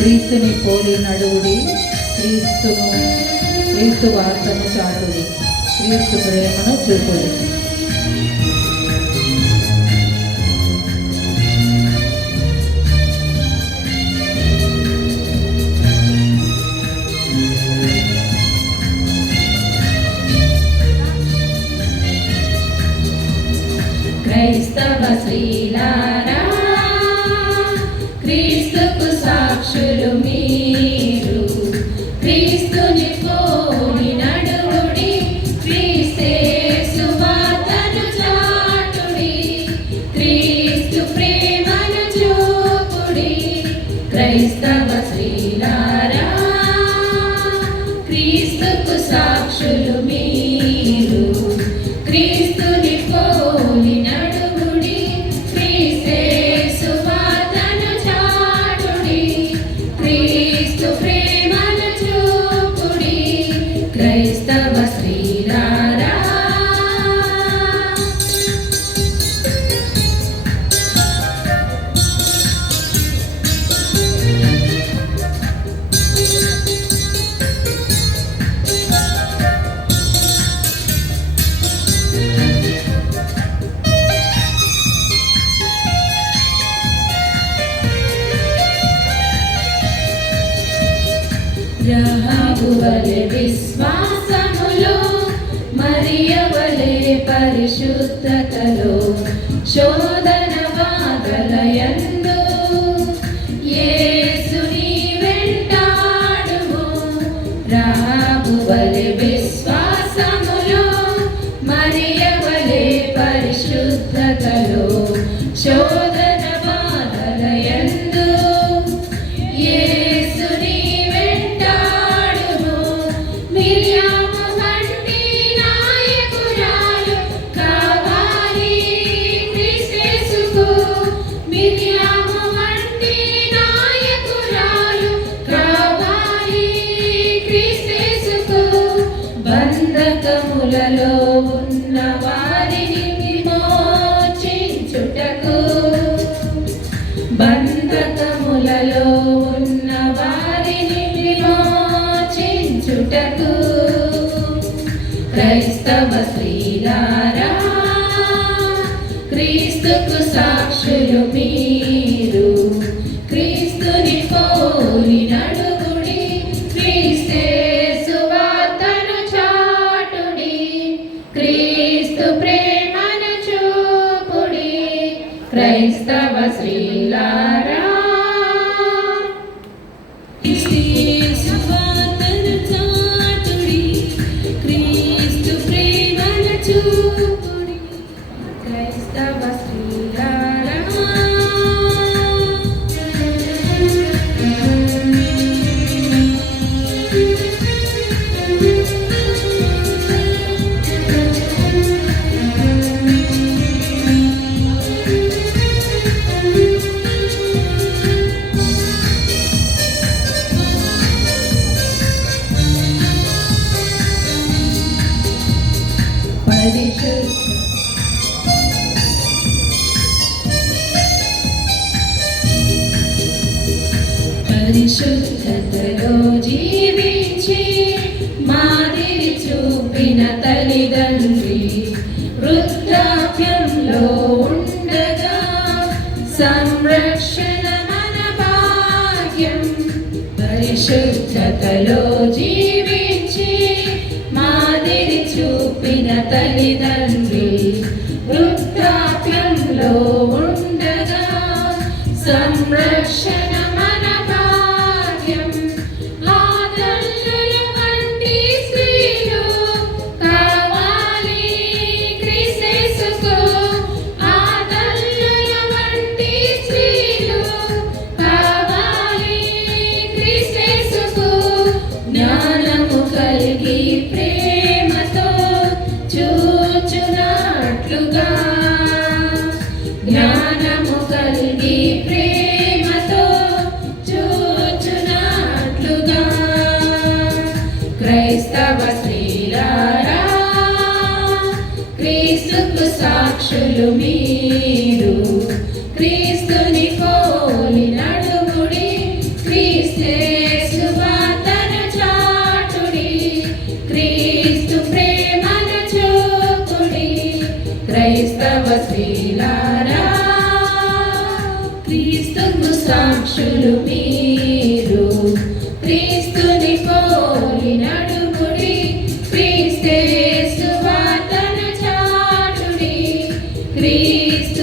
క్రీస్తుని పోలి నడువుడి, క్రీస్తు వార్తను చాటుడి, క్రీస్తు ప్రేమను చూపుడి. క్రైస్తవ స్త్రీలారా, క్రీస్తుకు సాక్షులు మీరు. క్రీస్తుని పోలి నడువుడి, క్రీస్తే సువార్తను చాటుడి, క్రీస్తు ప్రేమను చూపుడి. క్రైస్తవ స్త్రీలారా, క్రీస్తుకు సాక్షులు మీరు. క్రీస్తుని పోలి నడువుడి, క్రీస్తే సువార్తను చాటుడి, క్రీస్తు ప్రేమను చూపుడి. క్రైస్తవ స్త్రీలారా, రహాబు వలె విశ్వాసములో, మరియ వలె పరిశుద్ధతలో, శోధన బాధలయందు యేసుని వెంటాడుము. రహాబు వలె విశ్వాసములో, మరియ వలె పరిశుద్ధతలో, శోధన బాధలయందు యేసుని వెంటాడుము. మిర్యాము వంటి నాయకురాలు కావాలి క్రీస్తేసుకు. మిర్యాము వంటి నాయకురాలు కావాలి క్రీస్తేసుకు. బంధకములలో ఉన్న వారిని విమోచించుటకు, బంధకములలో ఉన్న వారిని విమోచించుటకు. క్రైస్తవ స్త్రీలారా, క్రీస్తుకు సాక్షులు మీరు. క్రీస్తుని పోలి నడువుడి, క్రీస్తే సువార్తను చాటుడి, క్రీస్తు ప్రేమను చూపుడి. క్రైస్తవ స్త్రీలారా, క్రీస్తే సువార్తను చాటుడి, క్రీస్తు ప్రేమను చూపుడి. క్రైస్తవ స్త్రీలారా, పరిశుద్ధతలో జీవించి మాదిరి చూపిన తల్లిదండ్రి, వృద్ధాప్యంలో ఉండగా సంరక్షణ మన భాగ్యం. పరిశుద్ధతలో జీవించి మాదిరి చూపిన తల్లిదండ్రి, వృద్ధాప్యంలో ఉండగా సంరక్షణ మన భాగ్యం. ఆ తల్లుల వంటి స్త్రీలు కావాలి క్రీస్తేసుకు. ఆ తల్లుల వంటి స్త్రీలు కావాలి క్రీస్తేసుకు. జ్ఞానము కలిగి ప్రేమతో చూచునట్లుగా, జ్ఞానము కలిగి ప్రేమతో చూచునట్లుగా. క్రైస్తవ స్త్రీలారా, క్రీస్తుకు సాక్షులు మీరు. క్రీస్తుని పోలి నడువుడి, క్రీస్తు క్రైస్తవ స్త్రీలారా క్రీస్తుకు సాక్షులు మీరు క్రీస్తుని పోలి నడుముడి క్రీస్తే సువార్తను చాటుడి క్రీస్తు